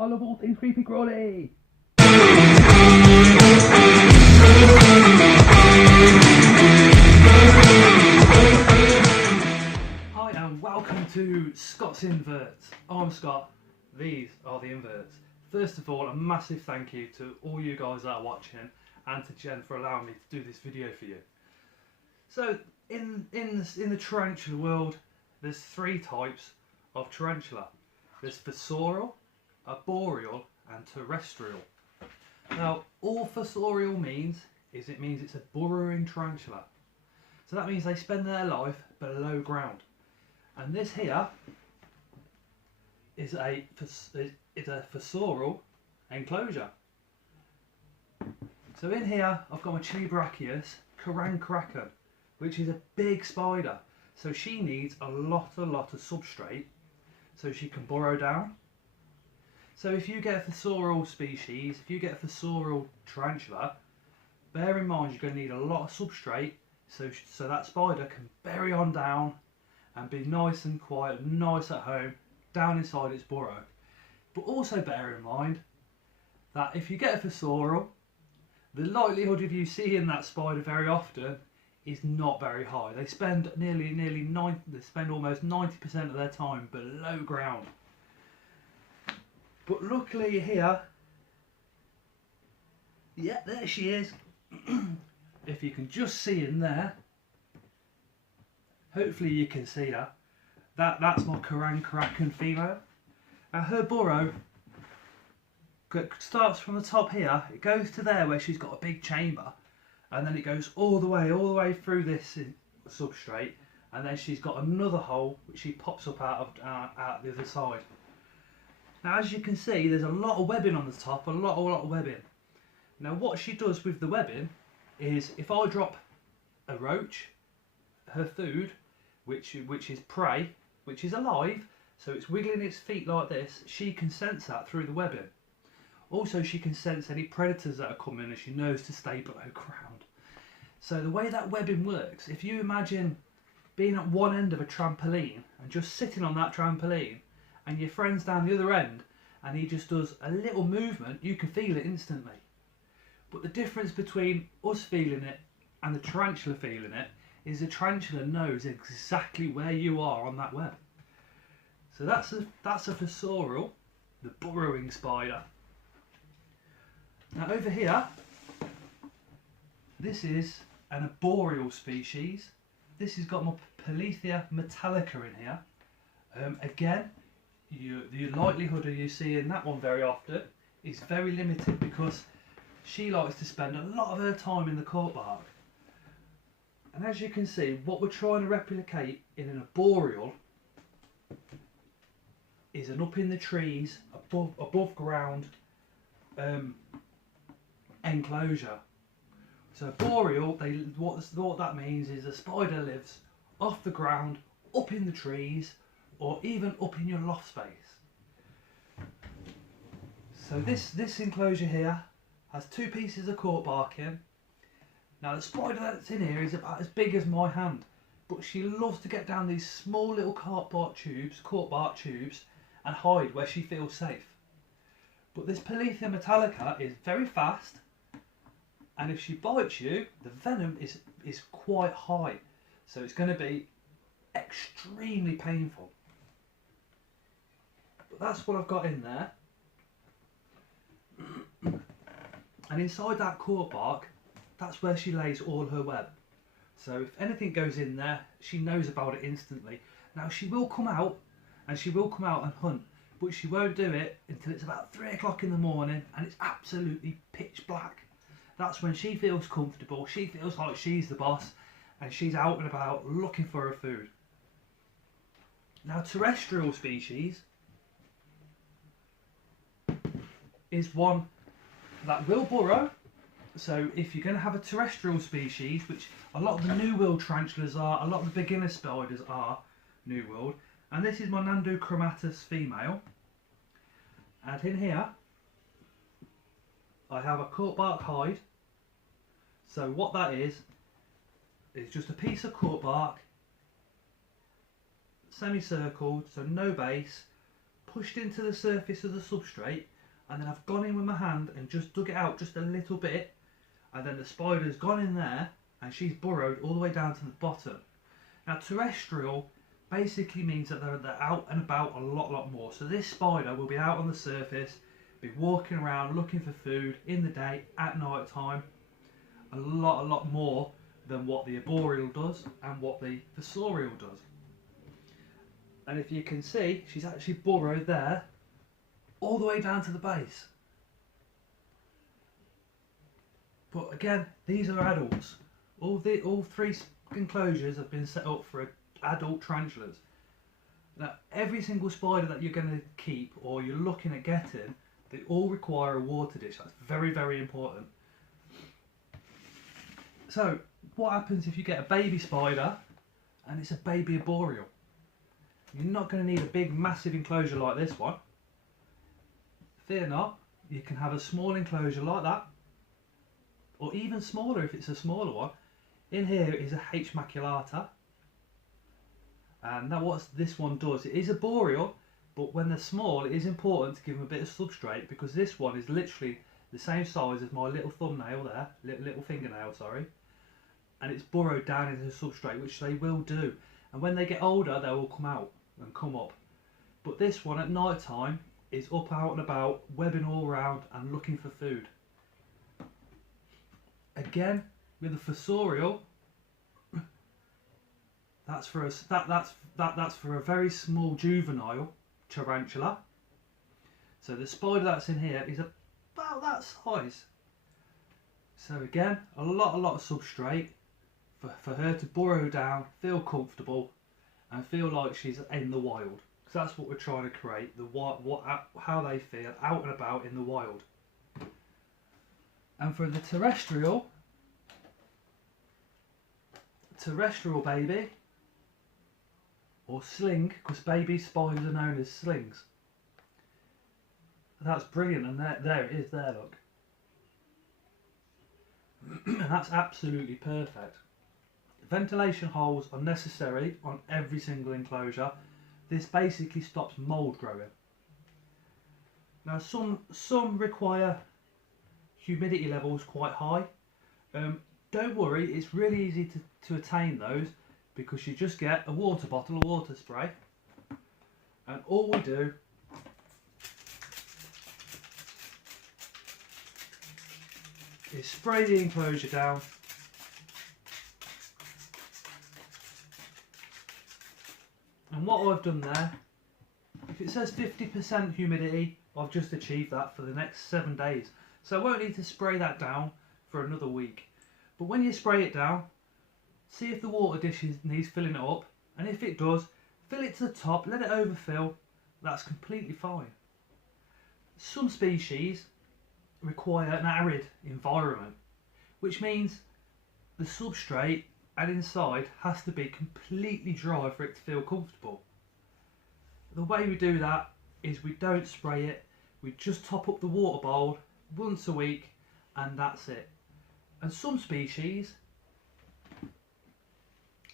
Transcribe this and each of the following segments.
I love all things creepy crawly. Hi and welcome to Scott's Inverts. I'm Scott, these are the Inverts. First of all, a massive thank you to all you guys that are watching and to Jen for allowing me to do this video for you. So in the tarantula world, there's three types of tarantula. There's fossorial, arboreal and terrestrial. Now all fossorial means is it's a burrowing tarantula. So that means they spend their life below ground. And this here is a fossorial enclosure. So in here I've got my Chibrachius Karankraken, which is a big spider. So she needs a lot of substrate so she can burrow down. So if you get a fossorial species, if you get a fossorial tarantula, bear in mind you're going to need a lot of substrate so that spider can bury on down and be nice and quiet, nice at home, down inside its burrow. But also bear in mind that if you get a fossorial, the likelihood of you seeing that spider very often is not very high. They spend almost 90% of their time below ground. But luckily here, yeah, there she is. If you can just see in there, hopefully you can see her. That's my Karankraken female. Now her burrow starts from the top here. It goes to there where she's got a big chamber, and then it goes all the way through this substrate, and then she's got another hole which she pops up out the other side. Now as you can see, there's a lot of webbing on the top, a lot of webbing. Now what she does with the webbing is, if I drop a roach, her food, which is prey, which is alive, so it's wiggling its feet like this, she can sense that through the webbing. Also she can sense any predators that are coming, and she knows to stay below ground. So the way that webbing works, if you imagine being at one end of a trampoline and just sitting on that trampoline, and your friend's down the other end and he just does a little movement, you can feel it instantly. But the difference between us feeling it and the tarantula feeling it is the tarantula knows exactly where you are on that web. So that's a fossorial, the burrowing spider. Now over here, this is an arboreal species. This has got my Pelethia metallica in here. Again, the likelihood of you seeing that one very often is very limited, because she likes to spend a lot of her time in the cork bark. And as you can see, what we're trying to replicate in an arboreal is an up in the trees, above ground enclosure. So arboreal, what that means is a spider lives off the ground, up in the trees, or even up in your loft space. So this enclosure here has two pieces of cork bark in. Now the spider that's in here is about as big as my hand, but she loves to get down these small little cork bark tubes and hide where she feels safe. But this Pelethia metallica is very fast, and if she bites you, the venom is quite high, so it's going to be extremely painful. But that's what I've got in there. And inside that cork bark, that's where she lays all her web. So if anything goes in there, she knows about it instantly. Now she will come out and hunt, but she won't do it until it's about 3 o'clock in the morning and it's absolutely pitch black. That's when she feels comfortable, she feels like she's the boss, and she's out and about looking for her food. Now terrestrial species is one that will burrow. So if you're going to have a terrestrial species, which a lot of the New World tarantulas are, a lot of the beginner spiders are New World, and this is my Nandochromatus female, and in here I have a cork bark hide. So what that is just a piece of cork bark, semicircled, so no base, pushed into the surface of the substrate, and then I've gone in with my hand and just dug it out just a little bit, and then the spider's gone in there and she's burrowed all the way down to the bottom. Now terrestrial basically means that they're out and about a lot more. So this spider will be out on the surface, be walking around looking for food in the day, at night time, a lot more than what the arboreal does and what the fossorial does. And if you can see, she's actually burrowed there all the way down to the base. But again, these are adults. All three enclosures have been set up for adult tarantulas. Now, every single spider that you're going to keep or you're looking at getting, they all require a water dish. That's very important. So, what happens if you get a baby spider and it's a baby arboreal? You're not going to need a big massive enclosure like this one. Fear not, you can have a small enclosure like that, or even smaller if it's a smaller one. In here is a H. maculata, and now what this one does, it is arboreal, but when they're small it is important to give them a bit of substrate, because this one is literally the same size as my little thumbnail there, little fingernail, sorry, and it's burrowed down into the substrate, which they will do, and when they get older they will come out and come up. But this one at night time is up, out and about, webbing all around and looking for food. Again, with the fossorial, that's for a very small juvenile tarantula. So the spider that's in here is about that size. So again, a lot of substrate for her to burrow down, feel comfortable, and feel like she's in the wild. So that's what we're trying to create, how they feel out and about in the wild. And for the terrestrial baby, or sling, because baby spiders are known as slings. That's brilliant, and there it is there, look. And that's absolutely perfect. Ventilation holes are necessary on every single enclosure. This basically stops mould growing. Now some require humidity levels quite high. Don't worry, it's really easy to attain those, because you just get a water bottle of water spray, and all we do is spray the enclosure down. And what I've done there, if it says 50% humidity, I've just achieved that for the next 7 days. So I won't need to spray that down for another week. But when you spray it down, see if the water dish needs filling it up, and if it does, fill it to the top, let it overfill. That's completely fine. Some species require an arid environment, which means the substrate and inside has to be completely dry for it to feel comfortable. The way we do that is we don't spray it, we just top up the water bowl once a week, and that's it. And some species,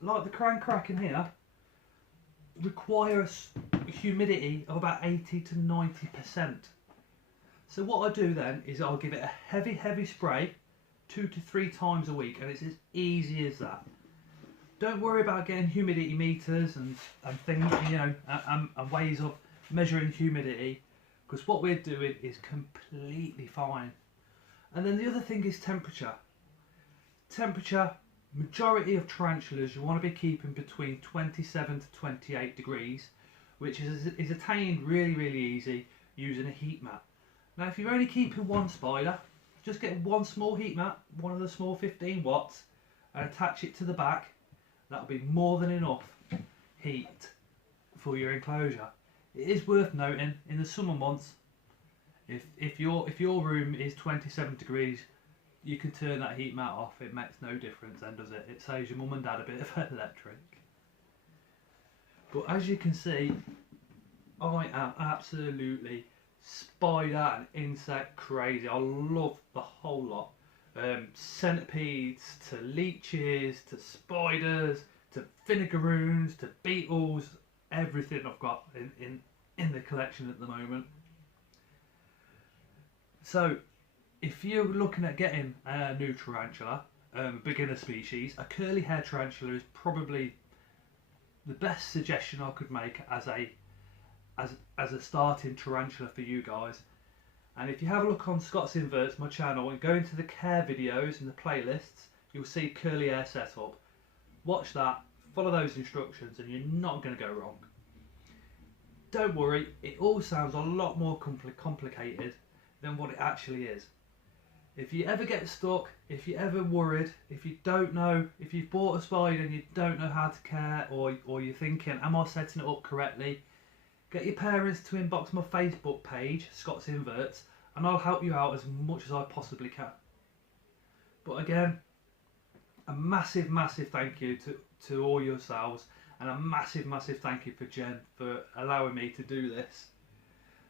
like the crane crack in here, require a humidity of about 80 to 90%. So what I do then is I'll give it a heavy spray 2 to 3 times a week, and it's as easy as that. Don't worry about getting humidity meters and things, you know, and ways of measuring humidity, because what we're doing is completely fine. And then the other thing is temperature. Temperature, majority of tarantulas you want to be keeping between 27 to 28 degrees, which is attained really easy using a heat mat. Now if you're only keeping one spider, just get one small heat mat, one of the small 15 watts, and attach it to the back. That'll be more than enough heat for your enclosure. It is worth noting, in the summer months, if your room is 27 degrees, you can turn that heat mat off. It makes no difference then, does it? It saves your mum and dad a bit of electric. But as you can see, I am absolutely spider and insect crazy. I love the whole lot. Centipedes to leeches to spiders to vinegaroons to beetles, everything I've got in the collection at the moment. So if you're looking at getting a new tarantula, beginner species, a curly hair tarantula is probably the best suggestion I could make as a starting tarantula for you guys. And if you have a look on Scott's Inverts, my channel, and go into the care videos and the playlists, you'll see curly hair setup. Watch that, follow those instructions, and you're not going to go wrong. Don't worry, it all sounds a lot more complicated than what it actually is. If you ever get stuck, if you're ever worried, if you don't know, if you've bought a spider and you don't know how to care, or you're thinking, am I setting it up correctly? Get your parents to inbox my Facebook page, Scott's Inverts, and I'll help you out as much as I possibly can. But again, a massive thank you to all yourselves, and a massive thank you for Jen for allowing me to do this.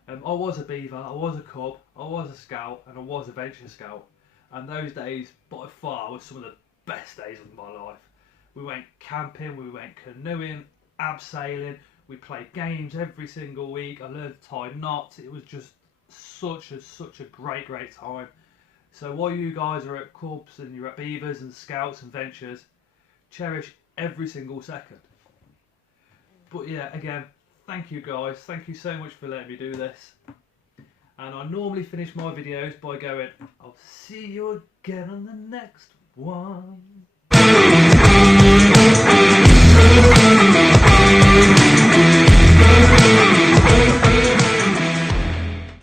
I was a beaver, I was a cub, I was a scout, and I was a venture scout, and those days by far were some of the best days of my life. We went camping, we went canoeing, abseiling, we played games every single week. I learned to tie knots. It was just such a great time. So while you guys are at clubs and you're at Beavers and Scouts and Ventures, cherish every single second. But yeah, again, thank you guys. Thank you so much for letting me do this. And I normally finish my videos by going, I'll see you again on the next one.